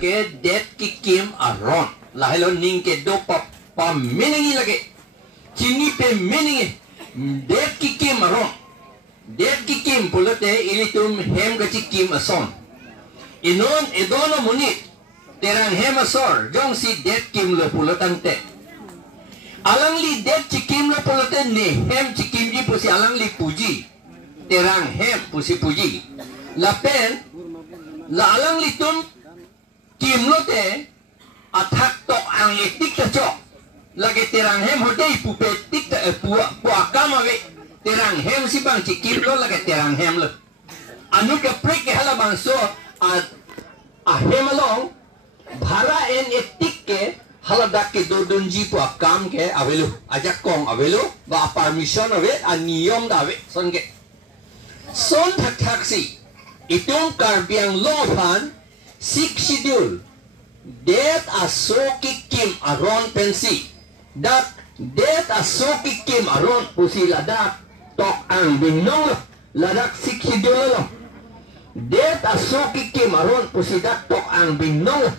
lake det kikim aron lahelo ning ke do pa meningi lage Chini pe meningi det kikim aron det kikim pulote ilitum hem gachikim ason inon edono munit terang hem asor jong si det kim lo pulotante alangli det chikim lo pulote ne hem chikim ji pusi alangli puji terang hem pusi puji la pen la alangli tum kim lo te athak tok ang etik ta chok lagi terang hem hodei pupe tik ta pu akam ave terang hem si bang chikim lo lagi terang hem lo anu ke prik ke hala bang so a hem along bhara en etik ke haladak ke dodonji pu akam ke avelu ajak kong avelu ba permission ave a niyom da ave son ke son thak si itum karbiang lofan sik schedule det asoki kim aron pensi dat det asoki kim aron pusi ladak tok ang binong ladak sik schedule lo det asoki kim aron pusi dat tok ang binong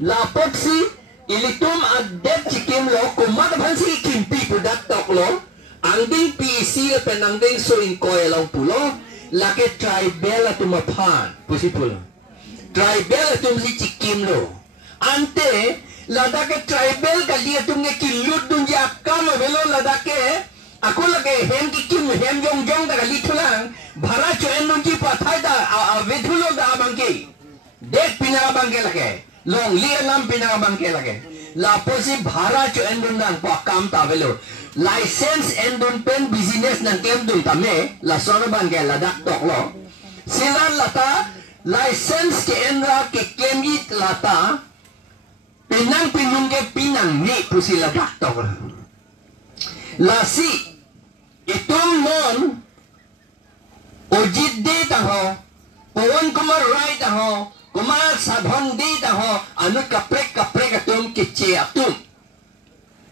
la popsi ilitum ad det chikim lo kumat phansi kim pi pu dat tok lo ang ding PC penang ding so in koy long pulo lake tribal atumapan pusi pulo tribal atum si chikim lo ante ladake tribal kali atum nge kilut dun ja kam velo ladake aku lage hem ki kim hem jong jong da kali thulang bhara choen nun ji pathai da vedhulo da bangke det pina bangke lage long li alam pina bangke lage la posi bhara choen dun dang pa kam ta velo license endun pen business nang kem dun tame la sono bangke ladak tok lo silan lata license ke endra ke kemi lata pinang pinung ke pinang ni pusi ladak tok lasi itum non ojit de taho pawon kumar rai taho kumar sabhon de taho anu kaprek atum kiche atum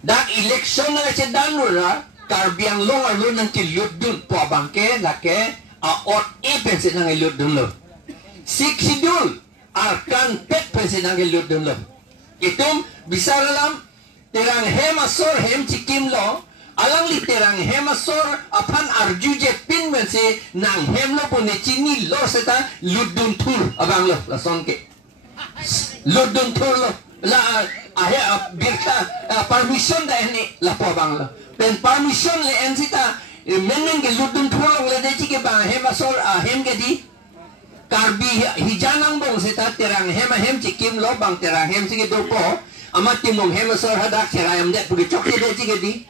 dak election na che danura karbiang long alu nang kilut dun po bangke lake a ot e pensi nang kilut dun lo sik sidul arkan pet pensi nang kilut dun lo itum bisa dalam terang hem asor hem chikim lo alang li terang hem asor apan arju je pin mense nang hem lo pune Chini lo seta ludun thur abang lo la sonke ludun thur lo la ahe birka permission da ni la po bang lo pen permission le ensita meneng ke ludun thur lo le de chike bang hem asor hem ke di karbi hijanang bong seta terang hem chikim lo bang terang hem sike do po amat timong hem asor hadak serayam de pugi chokye de chike di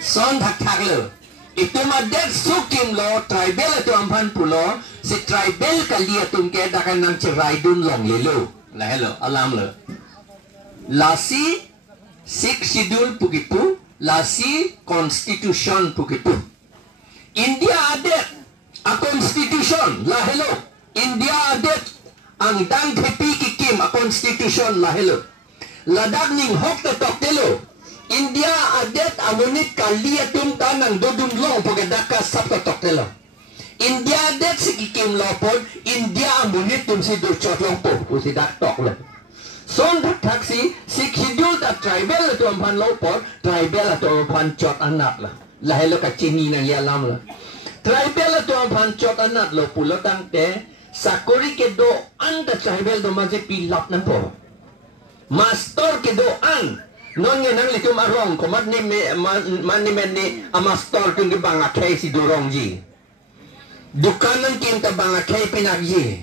son thak lo itu madet sukim lo tribal itu ampan pulo si tribal kali atum ke dakan nang cerai dun long lelo la hello alam lo lasi sik schedule pugipu lasi constitution pugipu India adet a constitution la hello India adet ang dang tepi kikim a constitution la hello ladak ning hok to tok telo India adet amunit kalia tum tanang dodum long pagdaka sap tok telo India adet si kikim lopod India amunit tum si do chot long po si dak tok le son taxi si kidul da tribal to ampan lopod tribal to ampan chot anak la hello ka Chini nang ya lam la tribal to ampan chot anak lo pulo tang te sakori ke do an da tribal do maje pilap nan po master ke do an non yang nang litum arong komat ni man ni men ni amastor tung di banga kai si dorong ji dukanan kim ta banga kai pinagji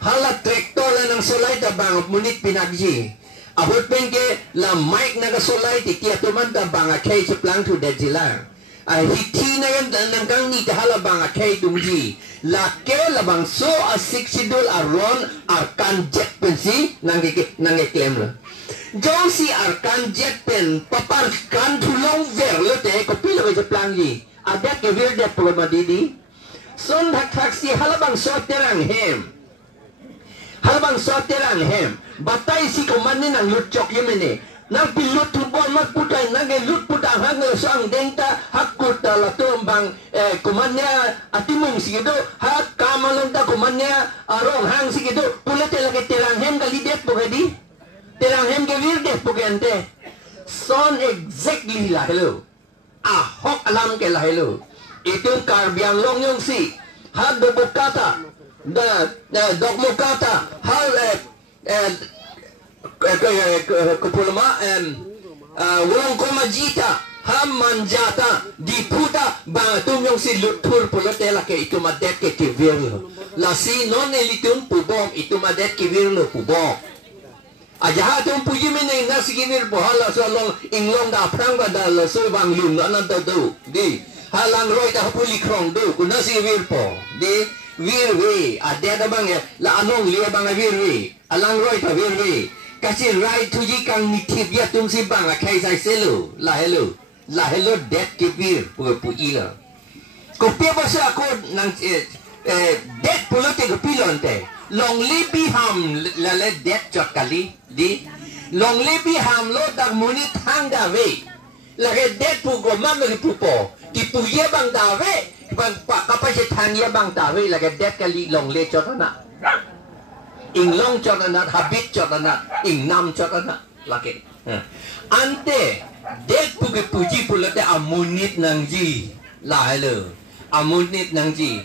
hala traktor la nang solay ta banga munit pinagji ahot pen ke la mic na ka solay ti kia tuman ta banga kai cheplang tu de jila hiti na yan nang kang ni ta hala banga kai dumji la ke la bang so a sik sidul aron arkan jet pensi nang claim la Jong si arkan jet pen papar kan tulong ver lo te ko pilo ke plang ji adat ke ver de pro madidi son thak si halabang so terang hem batai si ko manin ang luchok yemene nang pilut tu bon mat putai nang lut putang hang sang denta hakut la tu bang kumannya atimung sigido hak kamalong ta kumannya Rong hang sigido pulate lagi terang hem kali det pogadi terang hem ke wir det pogante son exactly lah hello hok alam ke lah hello itu karbiang long yung si had do bukata da dog mukata hal kupulma walang komajita ham manjata diputa bangatum yung si lutur pulote la ke itu madet ke kivirlo la si non elitum pubom itu madet kivirlo pubom aja tum puji meneng nasi kivir bohala so long inglong da prang da la so bang lum na do di halang roi da puli krong do kunasi vir po di vir we ada bang la anong lia bang vir we alang roi ta vir we kasi right tuji kang nitip ya tum si bang kai sai selo la hello det kivir pu ila ko pe basa ko nang det pulote ko pilonte Longle bi ham la det chot kali di Longle bi ham lo dak munit hang da we la det pu go mam le pu po ki pu ye bang da we bang pa ka se thang ye bang da we la det kali Longle chot na ing long chot na habit chot na ing nam chot na la ke ante det pu ke puji pu le amunit nang ji la hello amunit nang ji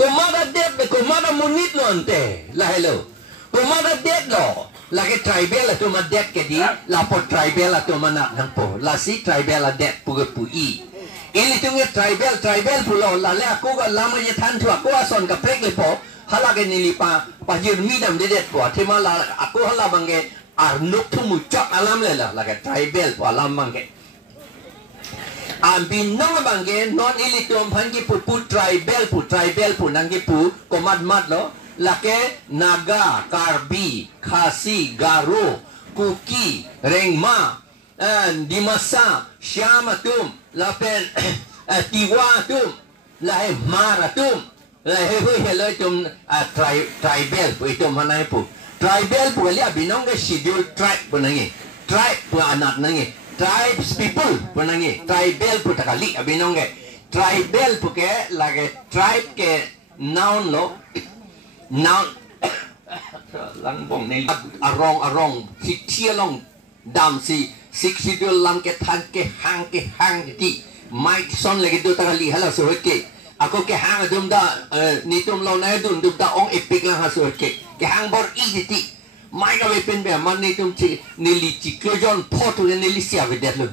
kumada det kumada munit lo ante la hello kumada det lo la ke tribal la tu ma det ke di la po tribal la tu mana nang po la si tribal la det pu i ili tu nge tribal pu lo la le aku ga lama ye than thu aku ason ka prek le po hala ke ni li pa jir mi dam det po thema la aku hala bange arnuk tu mu chak alam le la ke tribal po alam bange Ambin nong bangge non ilitum hangi pu tribal pu nangi pu komad mat lo lake naga karbi khasi garo kuki rengma dimasa syamatum lapen tiwatum lahe maratum lahe hui hello tum tribal pu itum hanai pu tribal pu ali abinong ke schedule tribe pu nangi tribe pu anak nangi tribes people punangi tribal putakali abinong ke tribal puke lage tribe ke noun lo noun langbong ne arong si tialong dam si siksidul lam ke than ke hang ti mic son lagi tu takali hala so ke ako ke hang dum da nitum lo na dum da ong epic lang ha so ke hang bor easy ti mai ka wepen be man ni tum chi nili chi klojon photo ne nili sia vedet lo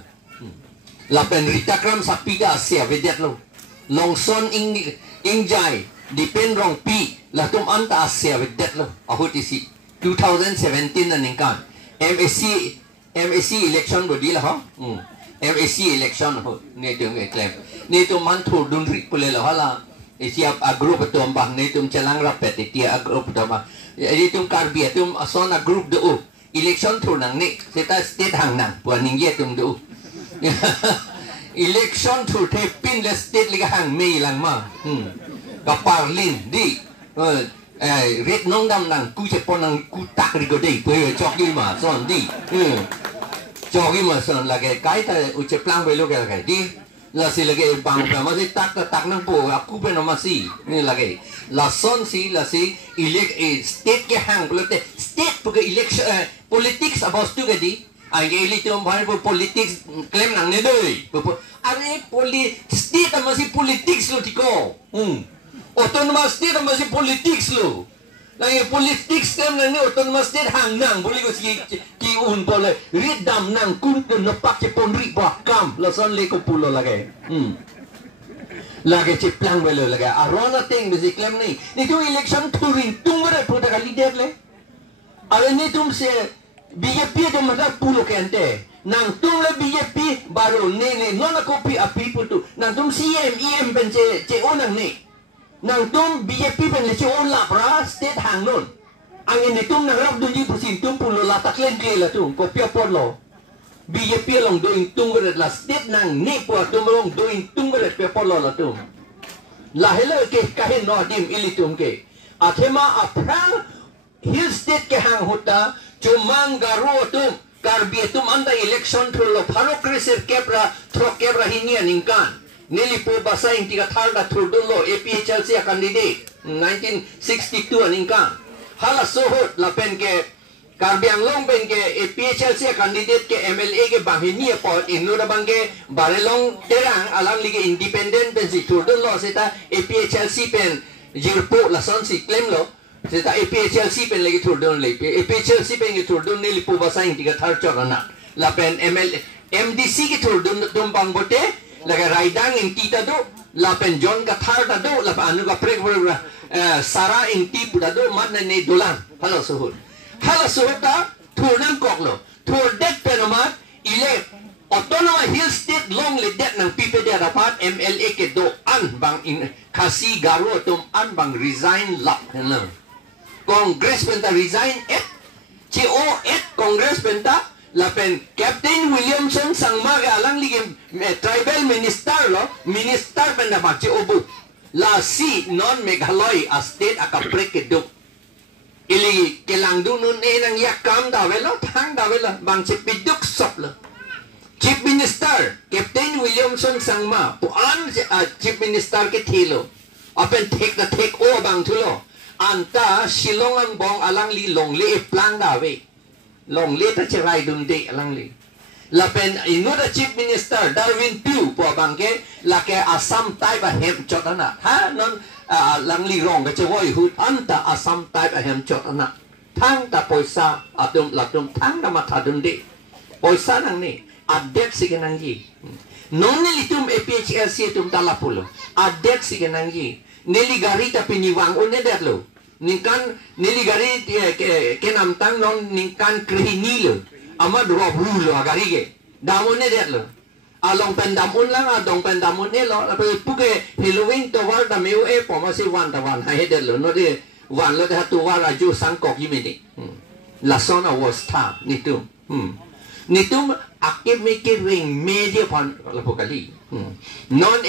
la pen ritakram sapida sia vedet lo longson ing jai dipen rong pi la tum anta sia vedet lo ahoti si 2017 na ningkan MSc election bodi la ha MSc election ho ne tum claim ne tum man thu dun ri pule la hala Asia group tu ambah ne tum chalang rapet dia group tu ambah jadi tum karbia tum asona group do election tu nang ni seta state hang nang puan ning ye tum do election tu te pin le state liga hang mei lang ma kaparlin di red nong dam nang ku che pon nang ku tak ri go dei pe chok gi ma son di chok gi ma son la ke kai ta u che plang be lo ke la di la si lagi bang ka masih tak nang po aku pe no masih ni lagi la son si la si state ke hang boleh state puke election politics about tu ke di ai ke ili tu bhai politics claim nang ne doi are state masih politics lo tiko autonomous state masih politics lo lagi politics tem nang ni autonomous state hang nang boleh ko si ki un boleh rid dam nang kun no pak ke pon ri ba kam la son le ko pulo lagi lagi ciplang belo lagi arona ting besi claim ni tu election touring tungre puta kali der le ale ni tum se BJP tu mata pulo kente nang tum le BJP baru ni nona kopi api putu nang tum CM ben ce onang ni nang tum BJP ben le ce on la pra state hang non angin ni tum nang rap dunji pusin tum pulo la taklen ke la tum kopi apor lo BJP long doing tungre la state nang ni po tum long doing tungre pe polo la tum la hele ke kahin no dim ilitum ke athema aprang hill state ke hang hota chumang garu tum karbi tum anda election thurlo pharo kriser kepra thro kepra hinia ningkan nilipo basa intiga thalda thurdullo APHLC candidate 1962 ningkan hala sohot la pen ke karbi anglong pen ke APHLC candidate ke MLA ke bahinia pot inura bangke barelong terang alang lige independent pen si thurdullo seta APHLC pen jirpo la son si claim lo seta APHLC pen lagi thurdon le APHLC pen ke thurdon ne lipo basa intiga thar chorana la pen MDC ke thurdon dum bang bote laga raidang intita do la pen John ka thar da do la anu ka prek sara inti puda do man ne dolan halo suhut ta thurnan koklo thur det penomat ile autonomous hill state Longle det nang pipe de rapat MLA ke do an bang in khasi garo tum an bang resign lap na Congress penta resign CO Congress penta la pen Captain Williamson sangma ke alang ligim tribal minister lo minister penta bache obu la si non Meghaloi a state akaprek ke do ili kelang du nun nang yakam da velo thang da velo bang che piduk sop lo Chief Minister Captain Williamson sangma pu an Chief Minister ke thilo apen take o bang thulo anta Shillongan bong alang li Longle plan da ve Longle ta cherai dun de alang li la pen inoda Chief Minister Darwin Pew po bangke la ke Assam type a hem chotana ha non lang li Rong ke chewoi hut anta Assam type a hem chotana thang ta poisa atum latum thang ta matha dun de poisa nang ni adet sigenang ji non ni litum APHLC tum talapulo adet sigenang ji neli gari ta piniwang one det lo ningkan neli gari ke nam tang non ningkan krihini lo amad robru lo gari ke damone det lo along pendamun lang adong pendamun e lo la puke Halloween to war da meu e pomasi wan da wan ha det lo no de wan lo da tu war aju sangkok yimini la sona was ta nitum nitum akib mikir ring media pon lapokali non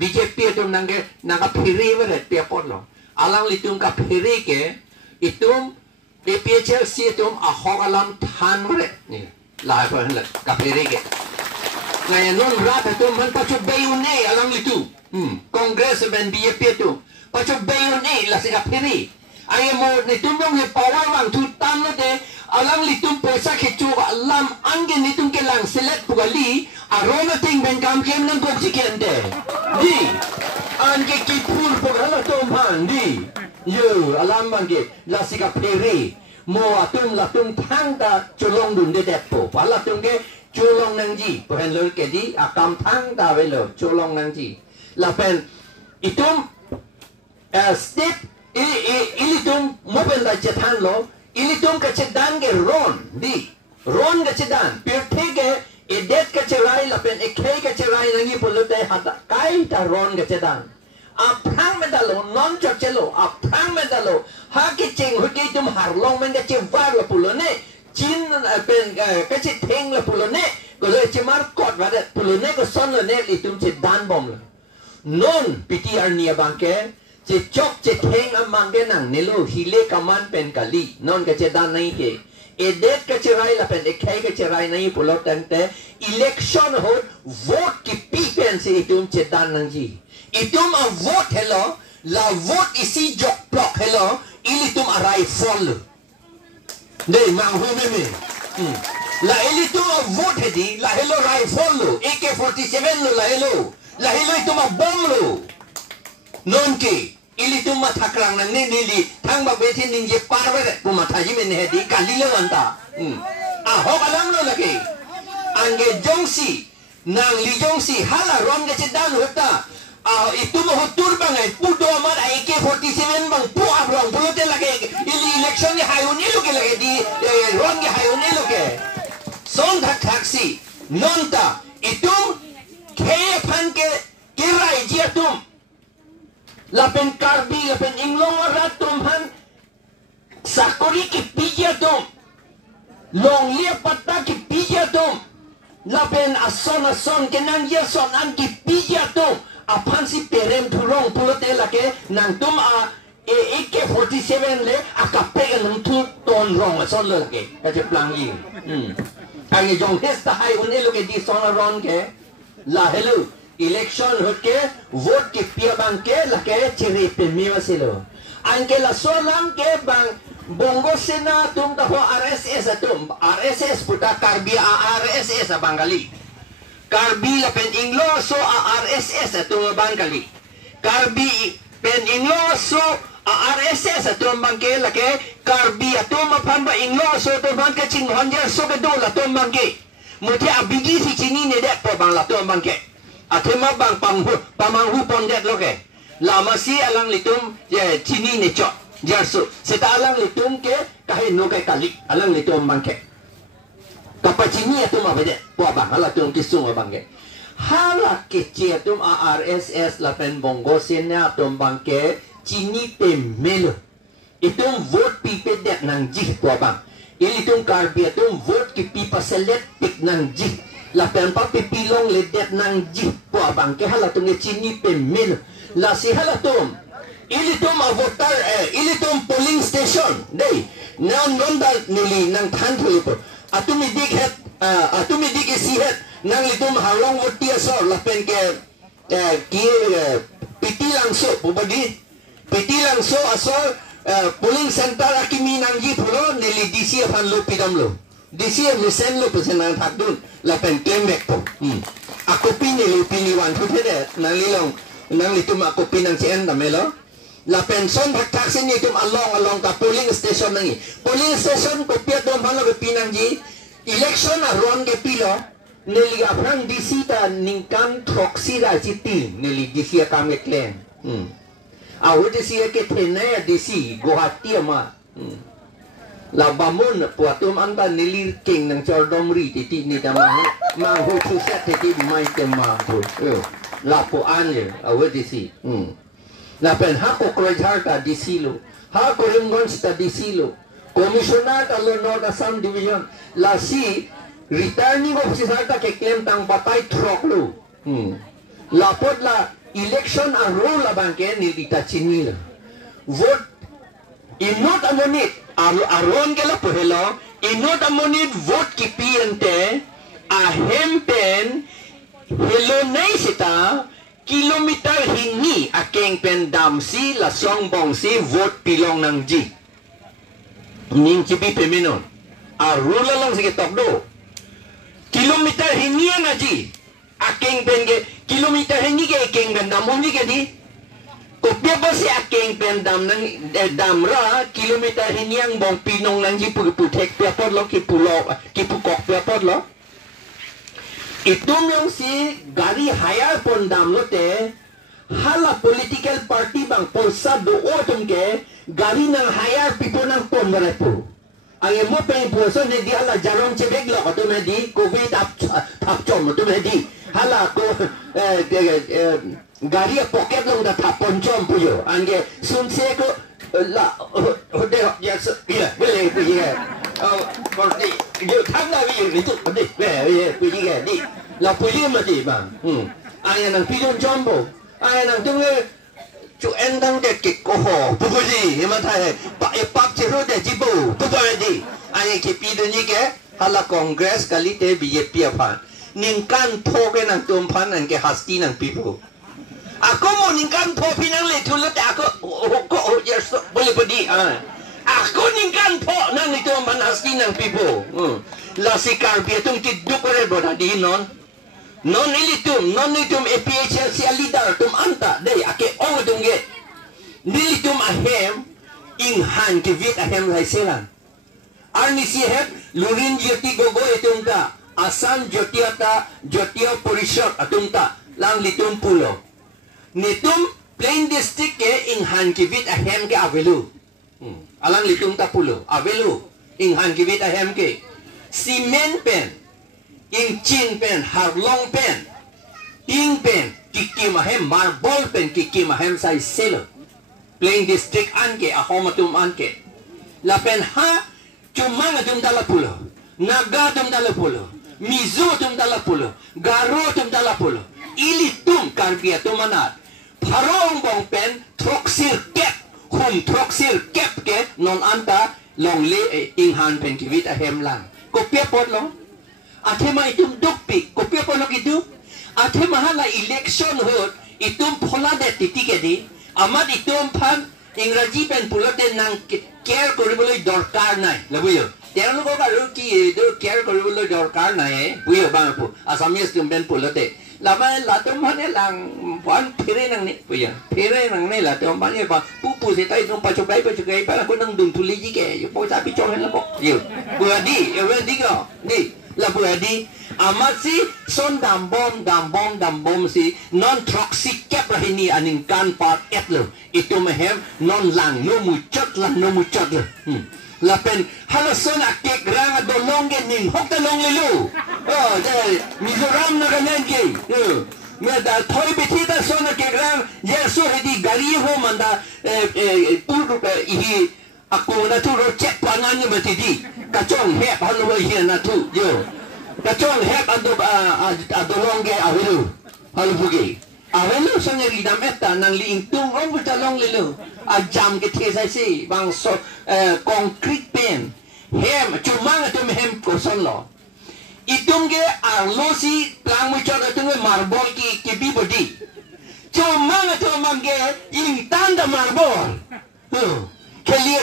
BJP tum nangge naga phiri wala pepot lo alang litum ka phiri ke itum APHLC tum ahok alam than wala ni la ka phiri ke ngaya non rat tum man pachu bayune alang litu Congress ben BJP tu pachu bayune la sika phiri ay mo nitum dong he power wang tu tam lo de alang litum poisa khichu alam ange nitum ke lang select pugali aroma ting ben kam kem nang gok jikende di ange ki pur pugala to man di yo alam bange la sika pere mo atum latum thang da cholong dun de depo pala tum ke cholong nang ji pen lo ke di akam thang da velo cholong nang ji la pen itum state ilitum mobil da chethan lo ilitum ka chedan ke ron ka chedan pirthe ke edet ka cherai la pen ekhei ka cherai nangi polote hata kai ta ron ka chedan aphang medalo non chachelo aphang medalo ha ke ching hu ke tum harlong men ka chevar la pulone chin pen ka che theng la pulone ko le chemar kot wa de pulone ko son le ne ilitum chedan bom la non PTR nia bangke che chok che theng amang ke nang nilo hile kaman pen kali non ka che dan nahi ke edet ka cherai la pen ekhai ka cherai nahi pulot tante election ho vote ki pi pen se itum che dan nang ji itum a vote hello la vote isi jok plok hello ilitum arai fall nei mang hu me la ilitum a vote hedi la hello rai fall AK47 lo la hello itum a bomb lo non ke ili tu mathakrang nang ni li thang ba be thin ning je par ba ku mathaji men he di kali le wanta a ho balam lo lagi ange jongsi nang li jongsi hala rom ge chedan hota a itu mo hotur bangai pu do mar AK47 bang pu abrong pu te lagi ili election ni hayun ni lo ke lagi di rom ge hayun ni lo ke song thak thaksi nonta itum khe phan ke rai ji atum lapen karbi lapen inglong ratum han sakori ki pijatum Longle pata ki pijatum lapen ason kenang ya son an ki pijatum apan si perem thurong pulote lake nang tum a AK47 le akape nang thu ton rong ason lake ka je plang yi ang jong hesta hai une lo ke di sona ron ke la hello election hot ke vote ke pia bang ke la ke chiri pe mi wasilo ang ke la solam ke bang bongo sena tum ta ho RSS atum RSS puta karbi RSS bangali karbi la pen inglo so RSS atum bangali karbi pen inglo so RSS atum bangke la ke karbi atum pamba inglo so to bangke ching honja so ke do la tum bangke muti abigi si Chinine det po bang la tum bangke atema bang pamanghu pondet lo ke lama si alang litum je Chinine chok jarso seta alang litum ke kahe no kai kali alang litum bangke kapacini atum abede po bang ala tum kisung bangke hala ke che tum RSS la pen bongo sena tum bangke Chini pe melo itong vote pipe det nang ji po bang ilitong karbi itong vote ki pipa select pik nang ji la pen pa pipilong le det nang ji po bang ke hala tung Chini pe melo la si hala tum ilitum a voter ilitum polling station dei na nondal nili nang thanthuli po atumi dig isi het nang litum halong vote so la pen ke ki piti langso pobadi piti langso asol polling center akimi nangji pulo nili DC fan lo pidam lo DC listen lo pesen nang thakdun la pen claimback po ako pinili piniwan putede nang lilong nang litum ako pinang cien damelo la pension thak sin itum along ka polling station nangi polling station ko pia dom halo ke pinangji election a ron ke pilo nili aprang DC ta ningkan troxy ra chiti nili DC ka meklen awu DC ke thena DC Guwahati ama la bamun puatum anda nili king nang chordomri titi ni dama mang hu chu set titi mai ke ma bu la po anje awu DC la pen hako Jakarta DC lo hako Rimgons ta DC lo komisioner ta lo North Assam Division la si returning officer ta ke claim tang batay trok lo la pot la election a role la banke ni dita Chini la vote inot amonit aron ke la pohelo inot amonit vote ki piente a hempen hello nei sita kilometer hingi akeng pendam si la song bong si vote pilong nang ji ning chipi peminon a rula lang sige tokdo kilometer hingi ang aji akeng penge kilometer hingi ke akeng pendam mo ni ke di kopya ba si akeng pendam nang damra kilometer hingi ang bong pinong nang ji putek pya pod lo ki pukok pya pod lo itum yung si gari hire pon damlote hala political party bang polsa do otum ke gari nang hire pipo nang pon po ang emo pe polsa ne di hala jaron chebeg lo to me di covid tap chom to me di hala ko gari pocket long da tapon chom puyo ange sunse ko la hode yes ya bele puye korti yo thangna wi ni tu de be ge di la puye ma di bang aya nang pidon jombo aya nang tunge chu endang de ke ko ho pu ko di ma thai pa e pap che ro de jibo pu ko di aya ke pidon ni ke hala congress kali te BJP apa ningkan pho ke nang tum phan an ke hasti nang pipo ako mo ningkan pho pinang le thulut ako ko yes boleh pedi ako ningkan pho nang itu man hasti nang pipo la sikar biatung tiduk ore boda di non ilitum APHLC leader tum anta dei ake ong dungge nilitum ahem inghan ke vit ahem lai selan arni si hep lurin jyoti gogo itumta asam jyotia porishot atumta lang litum pulo nitum plain district ke inghan ke vit ahem ke avelu alang litum ta pulo avelu inghan ke vit ahem ke cement pen in chin pen harlong pen ing pen kiki mahem marble pen kiki mahem sai selo playing district anke ahomatum anke la pen ha cuma tum dala pulo naga tum dala pulo mizo tum dala pulo garo tum dala pulo ilitum karbia tumanat parong bong pen troksir kep hum troksir kep ke non anta longle inghan pen kivit ahem lang kopya pot long Athema itum dukpi kopia ponok itu athema hala election hot itum phola de titike di amat itum phan ইংৰাজী পেন পুলতে নাং কেয়াৰ কৰিবলৈ দৰকাৰ নাই লবুয় তেওঁলোকক আৰু কি এইটো কেয়াৰ কৰিবলৈ দৰকাৰ নাই বুইও বাংপু আসামিজ পেন পুলতে লামা লাতম মানে লাং wan ফেৰে নাংনে বুইয়া ফেৰে নাংনে লাতম মানে বা পু সেটাই নম পাচকাই পালা কো নাং দুন তুলি জি কে পয়সা পিচং হেন লব ইউ বুয়াদি এবেদি গো নি la buadi amasi son dambom si non toxic cap rahini aning kan part etlo itu mehem non lang no muchot lo la pen hala son akek rang do longe ning hok ta longle lu oh de mizoram na ganen ke me da thoi beti da son akek rang yeso hedi gari ho manda puru hi aku na tu ro check panan ni betidi kacong hep halu hi na tu yo kacong hep ado longe avelu halu bugi avelu songe ridam eta nang li intung ong buta long lelu ajam ke thesai si bang so concrete pen hem chumang atum hem koson lo itum ge arlo si plang mu chot atum marbol ki bi body chumang atum ge ing tanda marbol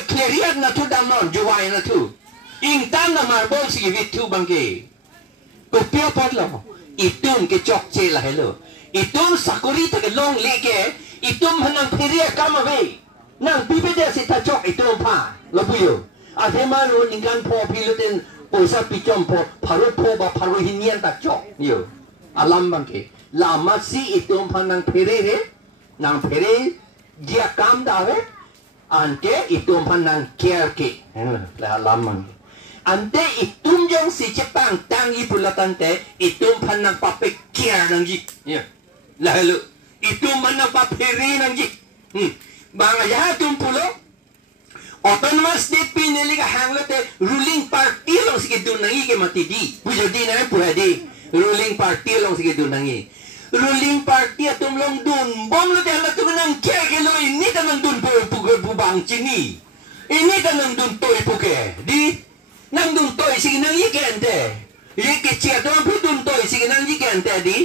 clear na tu dam non juwai na tu ing tanda marbol si vit tu bangke kopia padlo itum ke chok che la hello itum sakuri ta ke long leke itum hanang phiria kam ave nang pipede si ta chok itum pha lo puyo athema ro ningan pho philuten poisa pichom pho pharu pho ba pharu hinian ta chok yo alam bangke lama si itum phanang phire re nang phire dia kam da ave ante itum phanang care ke la alam bangke ante itum jong si Jepang tangi pulatante itum panang pape kiar nangji ya lalu itum panang paperi nangji banga ya tum pulo autonomous state pinili ka hanglote ruling party long sige dunangi ke matidi bujodi na puhadi ruling party long sige dunangi ruling party atum long dun bom lo de la tu nang ke lo ini tanang dun pu bang Chini ini tanang dun toy puke di nang dun toy sige nang yikente yike chia don pu dun toy sige nang yikente di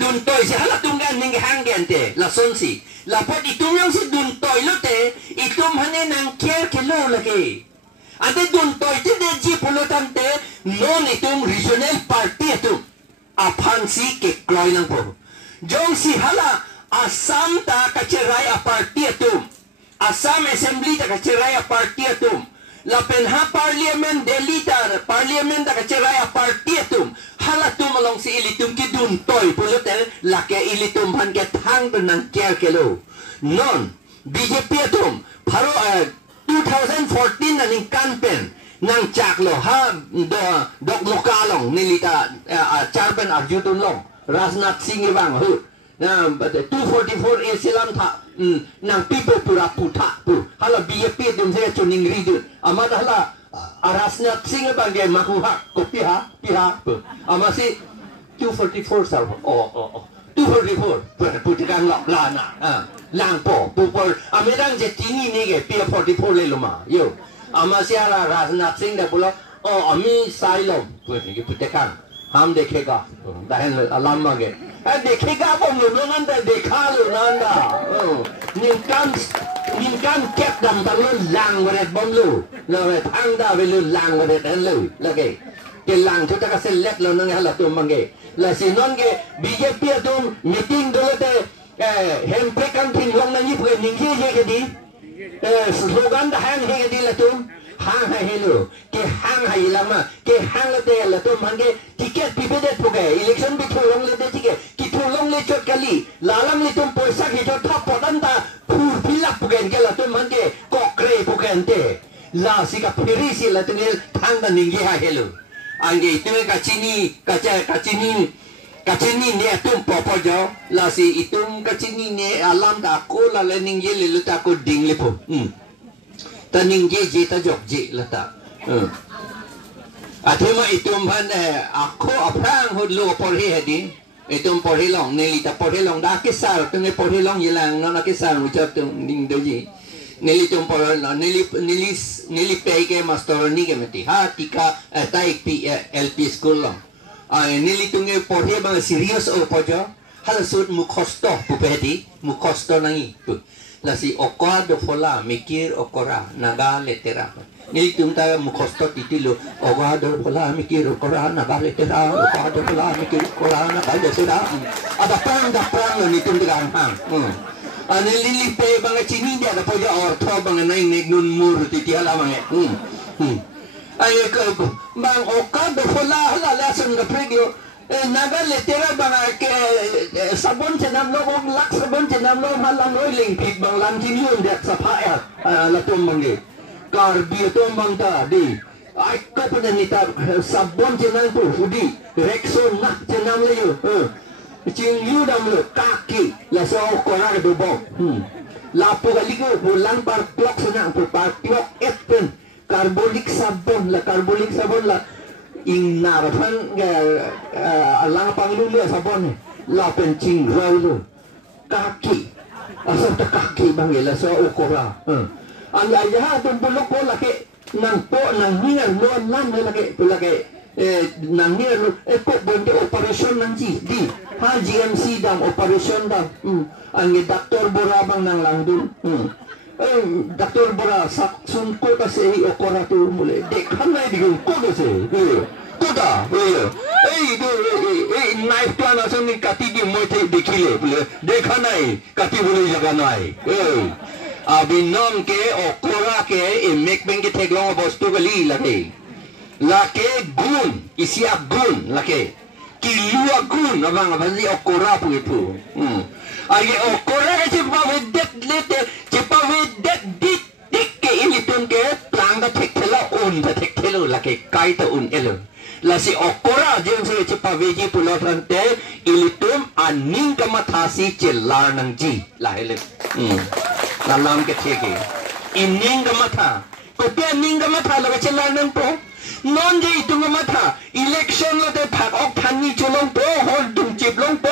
dun toy si hala tung gan ning hang gente la son si la pot itum yang si dun toy lo te itum hane nang care ke lo lagi ade dun toy te de ji pulutan te non itum regional party itum aphan si ke kloy nang po jong si hala Assam ta kacerai a party itum Assam assembly ta kacerai a party itum la penha parliament Delhi tar parliament da kacerai a party atum halatum along si ilitum ki dun toy pulutel la ke ilitum han ke thang nan care kelo non BJP atum pharo 2014 naning campaign nang chaklo ha dok lokalong nilita charpen arjutun long Rajnath Singh bang hu na 244 Islam tha nang people pura puta pu hala BJP dum se chuning ri amada hala Rajnath Singh bangge makuha kopiha piha pu amasi 244 sal 244 putikang lok lana lang po pupol amedang je Chini ne ge pia 44 le luma yo amasi hala Rajnath Singh da pulo ami sailom putikang हम देखेगा अलाम मांगे देखेगा वो नंदा देखा लो नंदा निकान कैप दम तंग लांग वरे बम लो रे थांगदा वे लो लांग वरे तन लो लगे के लांग छोटा का से लेट लो नंगे हला तुम मांगे लसी नंगे बीजेपी तुम मीटिंग दोले हेम प्रेकन थिन लोंग नंगी पुगे निंगे ये के दी स्लोगन द हैंग हे के दी ला तुम hang hai hello ke hang hai lama ke hang le de la to mange ticket pipede puge election bi thulong le de tike ki thulong le chot kali lalam le tum poisa ki chot thap podan ta phur philap pugen ke la to mange kokre pugen te la si ka phiri si la tungel thang da ningi ha hello ange tume ka Chini ne tum popo jo la si itum ka Chini ne alam ta ko la le ningi le lu ta ko ding le po ta ningje je ta jok je lata athema itum ban akho aprang hod lo por he hedi itum por he long ne li ta por he long da ke sar tu ne por he long yelang na ke sar u cha tu ning do ji nili tumpor nili pay ke master ni ke meti ha tika tai LP school lo nili tunge porhe bang serious o pojo hala sut mukhosto pupedi mukhosto nangi la si okwa do fola mikir okora naga letera nili tumta mukhosto titilo okwa do fola mikir okora naga letera okwa do fola mikir okora naga letera ada perang ni tumta hang ane lili pe bang Chini dia ada poja ortho bang naik nun mur titi ala bang aye ko bang oka do fola hala lasan ga pregyo naga letera bang ke sabon cenam lo bang lak sabon cenam lo halang oiling pit bang lan Chini dia sapaya la tum bang ge kar bi tum bang ta di ai ko pada nita sabon cenam tu fudi rexon nak cenam le yo Cing yu dam lo kaki la so korar do bok lapo galigo bulan par plok senang par plok etten karbolik sabon la ing narapan alang panglu le sabon la pen cing rau kaki asal ta kaki bang la so okora ang ayaha tum bulok ko laki nang po nang hingar lo lam laki nang hingar lo ko bonde operation nang di ha GMC dam operation dam ang doktor bora bang nang langdun doktor bora sak sun ko kasi okora tu mule dekhan nai digun ko dese ko da knife plan asan ni kati di moite dikhile bule dekhan nai kati bule jaga nai abinom ke okora ke mek beng ke theglong bostu gali lake gun isiap gun lake kilua gun abang abang okora pu itu aye okora ke cepa vedet dik ke ini tun ke plang da thek thelo lake kai ta un elo la si okora jeng se cepa veji pulo trante ilitum aning kamathasi celar nang ji la hele dalam ke theke ining kamatha ko pe ning kamatha la celar nang po non je itu ngamata election lo te phak ok thani cholong po hol dum chip long po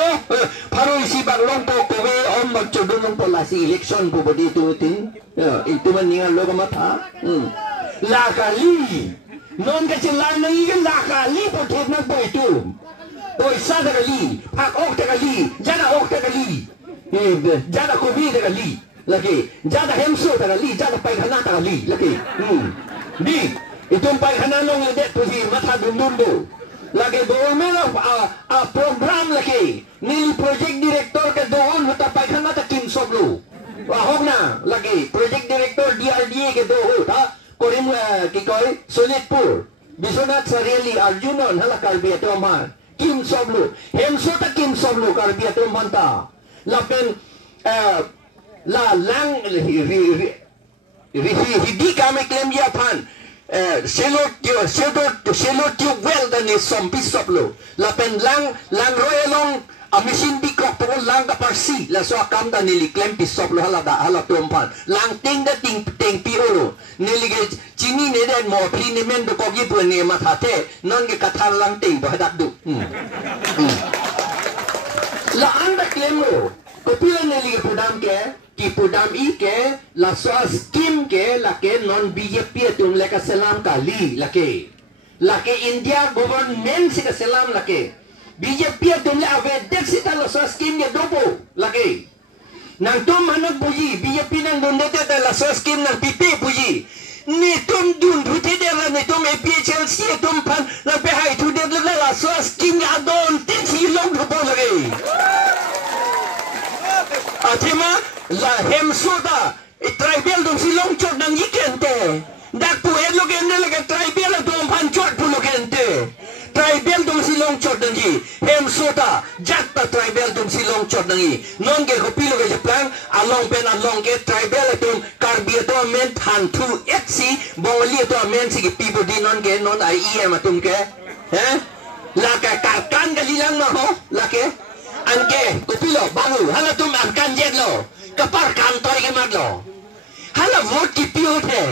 pharo isi bang long po ko ve om bang chodong long po la si election po bodi tu tin itu man ninga lo ngamata la kali non ke chelan nang igen la kali po thek na po itu oi sa da kali phak ok ta kali jana ok ta kali jana ko bi ta kali lagi jana hemso ta kali jana pai khana ta kali lagi di itong paghananong ledet po si mata dundundo lagi doon melo program lagi nil project director ke doon huta paghana ta kinsoblo wahog na lagi project director DRDA ke doon ha korim kikoy solidpur bisonat sarili arjunon hala karbiato man kinsoblo hemso ta kinsoblo karbiato man ta lapen la lang hidi kami klem ya pan selot tube well dan is some piece of lo lapen lang royalong amisin bikok po lang ka parsi la so akam da nili klem piece of lo hala tumpan lang ting piolo nili ge Chini ne den mo pli ne men do ko gi pu ne ma thate non ge kathar lang ting do hadak du la anda klem lo ko pila nili ge pudam ke ki pudam ke la so scheme ke la ke non BJP tum le ka selam kali la ke India government si ka selam la ke BJP tum le ave dek si ta la so scheme ye dopo la ke nang tum hanap puji BJP nang don dete ta la so scheme nang pipi puji ni tum dun rute de la ni tum APHL si tum pan la pe hai tu de la so scheme ya don tin si long dopo la ke atima la hemsoda tribal dum silong chot nang yikente dak pu elo gende la tribal dum pan chot pu lo gente tribal dum silong chot nang yi hemsoda jatta tribal dum silong chot nang yi non ge ko pilo ge plan along ke tribal dum karbiato men than thu etsi bongli to men si people di non ge non ai em atum ke la ka kan ga lilang ma ho la ke anke ko pilo bangu hala tum an kan jet lo kapar kantor ke madlo hala vote ki piot hai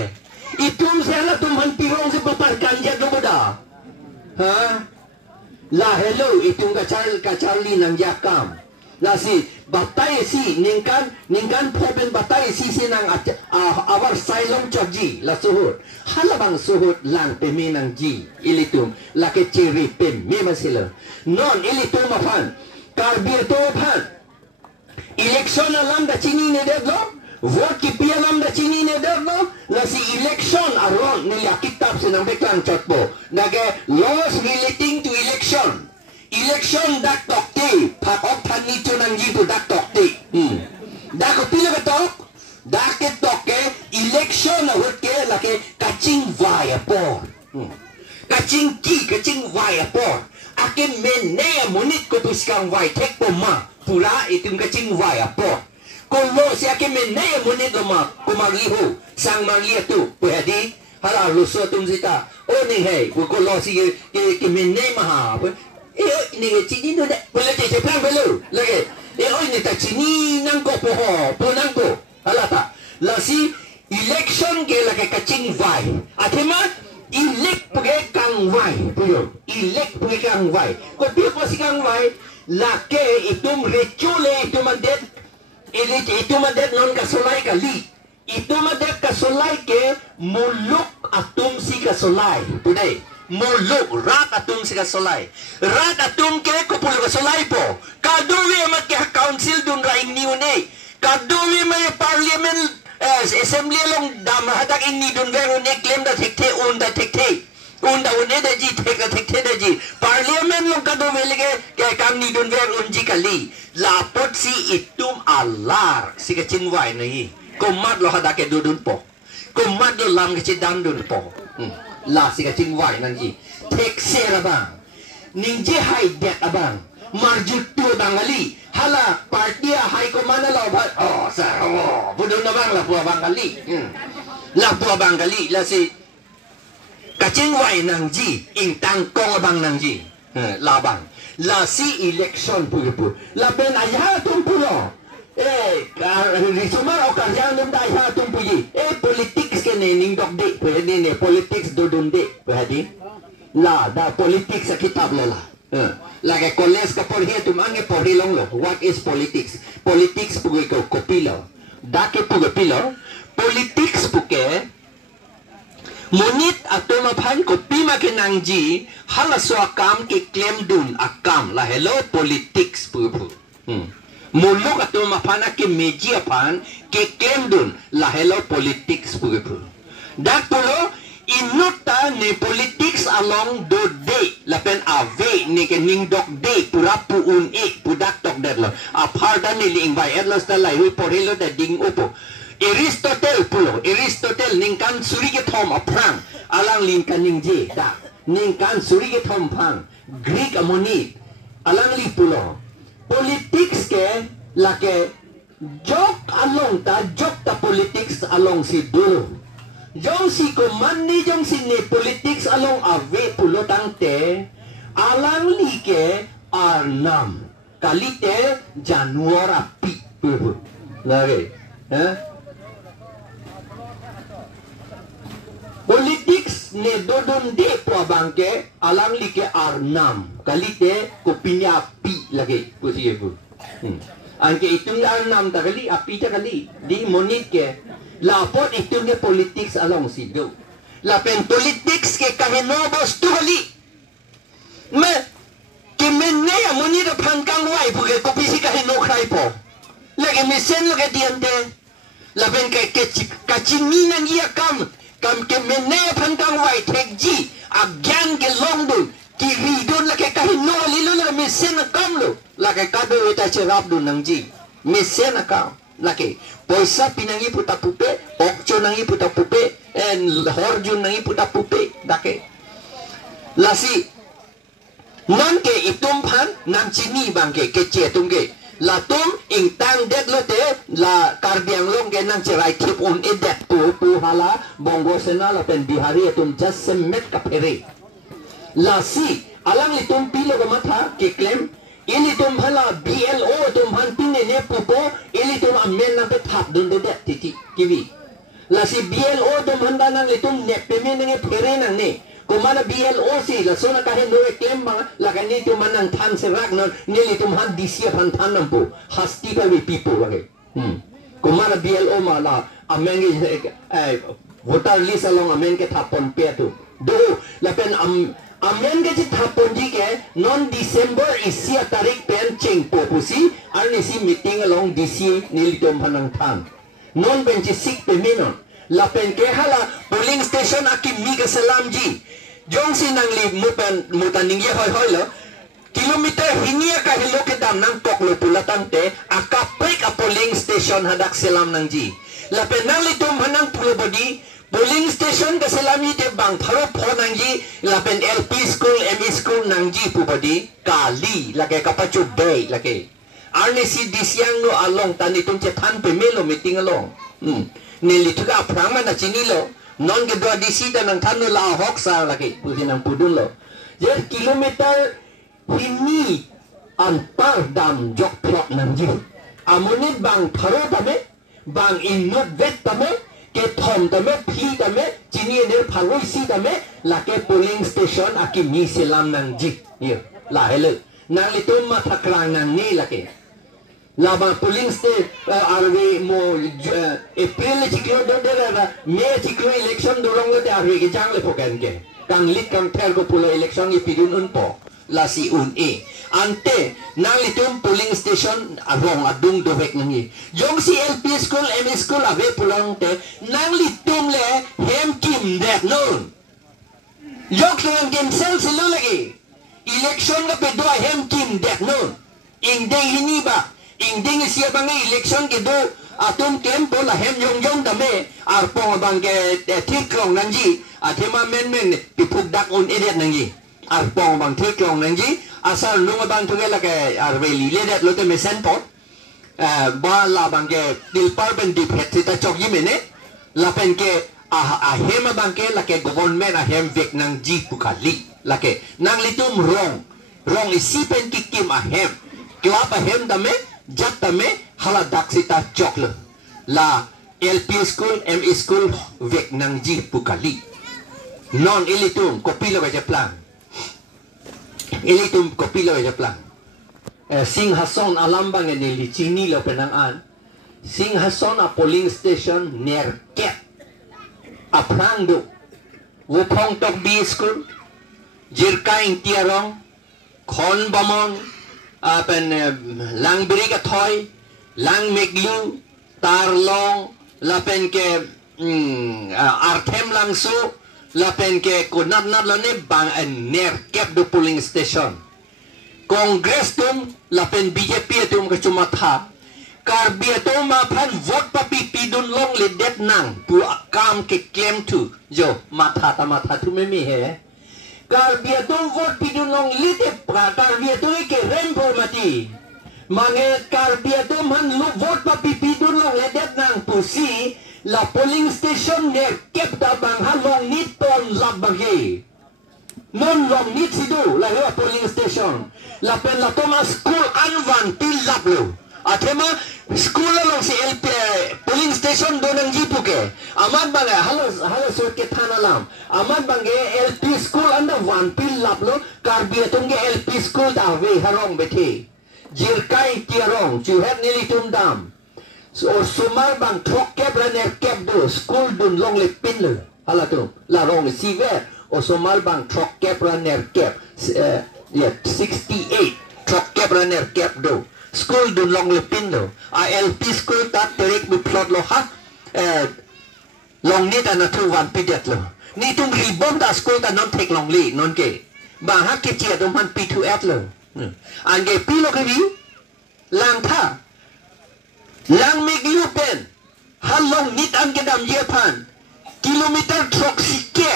itum se hala tum han pirong se papar kanjet do boda ha la hello itum ka charli nang jakam Nasi batai si ningkan poben batai si sinang awar sailong choji la suhut halabang suhut lang peminang ji ilitum la ke ciri pem me masila non ilitum afan karbir to phan election alam da Chinine derlo vote ki pialam da Chinine derlo nasi election aron nila kitab sinang beklang chotbo nage laws relating to election dak tokti pak ok thani chunang ji tu dak tokti dak ko pila ka tok dak ke toke election hot ke lake kaching vai apor kaching vai apor ake mene monit ko tuskang vai tek po ma pula itum kaching vai apor ko lo si ake mene monit lo ma ko magihu sang magia tu pwede hala luso tum zita o ni hey ko lo si ke mene maha ini Cini tu dek boleh je pelang belu lagi. Ini tak Cini nangko poho, punang ko. Alah tak. Lasi election ke lagi kacing vai. Athema elect pergi kang vai. Puyo. Elect pergi kang vai. Ko dia pasti kang vai. Lake itu recule itu mandet. Elite itu mandet non kasolai kali. Itu mandet kasolai ke muluk atum si kasolai. Pudai. Muluk rat atum siga solai rat atum ke kupul ka solai po kaduwi mat ke council dun raing niune kaduwi may parliament assembly long dam hadak inni dun veru ne claim da thekte unda une da ji thekte da ji parliament long kaduwi lege ke kamni dun veru unji kali lapot si itum alar siga chinwai nei komat lo hadak ke dudun po komat lo lam ke dan dun po la si kacing wai nanti tek ser abang ninje hai det abang marjut tu bangali hala partia hai ko mana lo bhat oh saro budun abang la pu abang kali la pu abang kali la si kacing wai nangji ing tang kong abang nangji la bang la si election pu la ben ayah tum pulo risumar o karyang num dai ha tum puji politics ke ne ning dok de pwede ne politics do dun de pwede la da politics sa kitab la la ke college ka porhe tum ange porhe long lo what is politics pugi ko kopilo da ke pugi pilo politics puke monit atoma phan kopi ma ke nangji hala so akam ke claim dun akam la hello politics pugi muluk atau mapana ke meji apan ke claim dun la hello politics pugepu dak pulo inuta ne politics along do day la pen ave ne ke ning dok day pura pu un pudak tok der lo aparda ne ling vai erlos da lai hu porelo da ding opo Aristotle ningkan suri ke thom aprang alang lingkan ning je da ningkan suri ke thom phang Greek amoni alang li pulo politics ke lake jok along ta politics along si dulu jong si komandi jong si ne politics along ave pulo tangte alang li ke Anam kali te Januari pi lagi politics ne dodon de po bangke alang li ke Anam kali te kopinya pi lagi pusi ibu angke itung Anam ta kali api ta kali di monit ke lapot itung ke politics along sido lapen politics ke kahenobos tu kali me ke menne ya monit pangkang wai puke kopi si kahenokrai po lagi mesen lagi diante lapen ke Chinine iya kam ke menne pangkang wai tekji agyan ke longdun kiri dun lagi kahino lilo la mesen akam lo lagi kado eta cerap dun nangji mesen akam lagi poisa pinangi puta pupe okcho nangi puta pupe en horjun nangi puta pupe dake lasi nan ke itum phan nan Chini bangke ke chetum ke la tum ing tang det lo te la karbiang long ke nan cherai tip un edet pu hala bongo sena la pen bihari tum just semet kapere la si alang litum pilo ko matha ke claim ini tum hala BLO tum han pine ne pupo ini tum amen na pe thap dun de titi kiwi la si BLO tum handa nang litum ne peme nang phere nang ne ko kumana BLOC la so na kahe no claim mga la kani tu manang than serak non nili tum han disia pan than nampu hasti pa we people lagi kumana BLO ma la amengi voter list along amen ke thapon pe tu do la pen amen ke thapon ji ke non December isia tarik pen cheng popusi arni si meeting along DC nili tum hanang than non benci sik pe minon la pen ke hala polling station aki mi ke salam ji jong si nang li mutan ning ye hoi hoi lo kilometer hinia ka hilo ke dam nang tok lo pulatan te akaprik a polling station hadak selam nang ji la pen nang li tum hanang pulo body polling station ke selam ji te bang tharo pho nang ji la pen LP school ME school nang ji pu body kali la ke kapachu day la ke arne si disyang no along tani tum che than pe melo meeting along nili tuga prama na Chini lo non ke doa DC dan nang thanu la hok sa lagi pusin nang pudun lo jer kilometer hini anpar dam jok plot nang ji amonit bang tharo tame bang inut vet tame ke thom tame phi tame Chini ne phaloi si tame la ke polling station aki mi selam nang ji ye la hele nang litum ma thakrang nang ni la ke laba polling state arwe mo April chiklo do dera May chiklo election dorong lo te arwe ke jang le poken ke kang lit kang ter ko pulo election i pidun un po la si un e ante nang litum polling station arong adung do vek nangi jong si LP school ME school ave pulang te nang litum le hem kim det non yok lang game sel silu lagi election ka pedo hem kim det non ing dei hini ba ingding siya bang election ke do atum tempo la hem yong dame arpong bang ke tikrong nanji athema men pipuk dak on edit nanji arpong bang tikrong nanji asal lunga bang tuge la ke arveli ledet lote mesen pot ba la bang ke dilpar ben diphet ta chok yimene la pen ke hem bang ke la ke government hem vek nang ji pukali la ke nang litum rong isipen kikim hem klap hem dame jat tame hala daksita chokle la LP school ME school vek nang ji pukali non ilitum kopilo ka japlang ilitum kopilo ka japlang sing hason alambang ni Chini lo penangan sing hason a polling station ner ket aprang do wupong tok B school jirkaing tiarong khon bamon apen lang beri ka thoi lang meglu tarlong lapen ke arthem lang su lapen ke kunat nat lane bang ner kep do polling station congress tum lapen BJP tum ka cuma tha kar bia ma phan vote pa pidun long le det nang pu kam ke claim tu jo matha tu me mi he kar bia tum vote pidun long lite kar bia tu ke rempo mati mange kar bia tum han lu vote pa pidun long le det nang pu si la polling station ne kep da bang ha long nit ton lab bagi non long nit sidu la polling station la pen la Thomas school anvan til lab lo athema school long si LP polling station do nang jipu ke amat banga halo so ke thana lam amat bange LP school anda wan pil lap lo karbia tung ke LP school da we harong beti jirkai tiarong chu het nili tum dam so sumar bang thok ke braner kep do school dun long le pin lo hala tu la rong si ve o sumar bang thok ke braner kep 68 thok ke braner kep do school dun long le pin lo LP school ta terik bu plot lo ha long ni ta na tu wan pidet lo ni tum ribom ta school ta non tek long li non ke ba ha ke chia dum han P2F lo an ge pi lo ke vi lang tha lang meg lu pen ha long nit an ke dam ye pan kilometer trok sikke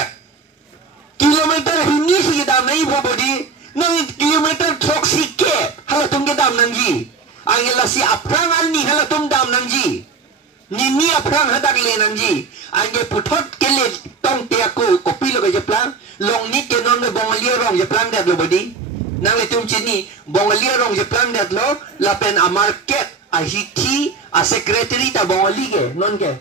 kilometer hini si dam nei bo body nang kilometer trok sikke hala tum ke dam nang ji angela si aprang an ni hala tum dam nang ji ni aprang hadak le nang ji ange puthot kele tong te ko kopi lo ke plan long ni ke non me bongalia rong je plan dat lo body nang le tum Chini bongalia rong je plan dat lo la pen a market a hiti a secretary ta bongali ke non ke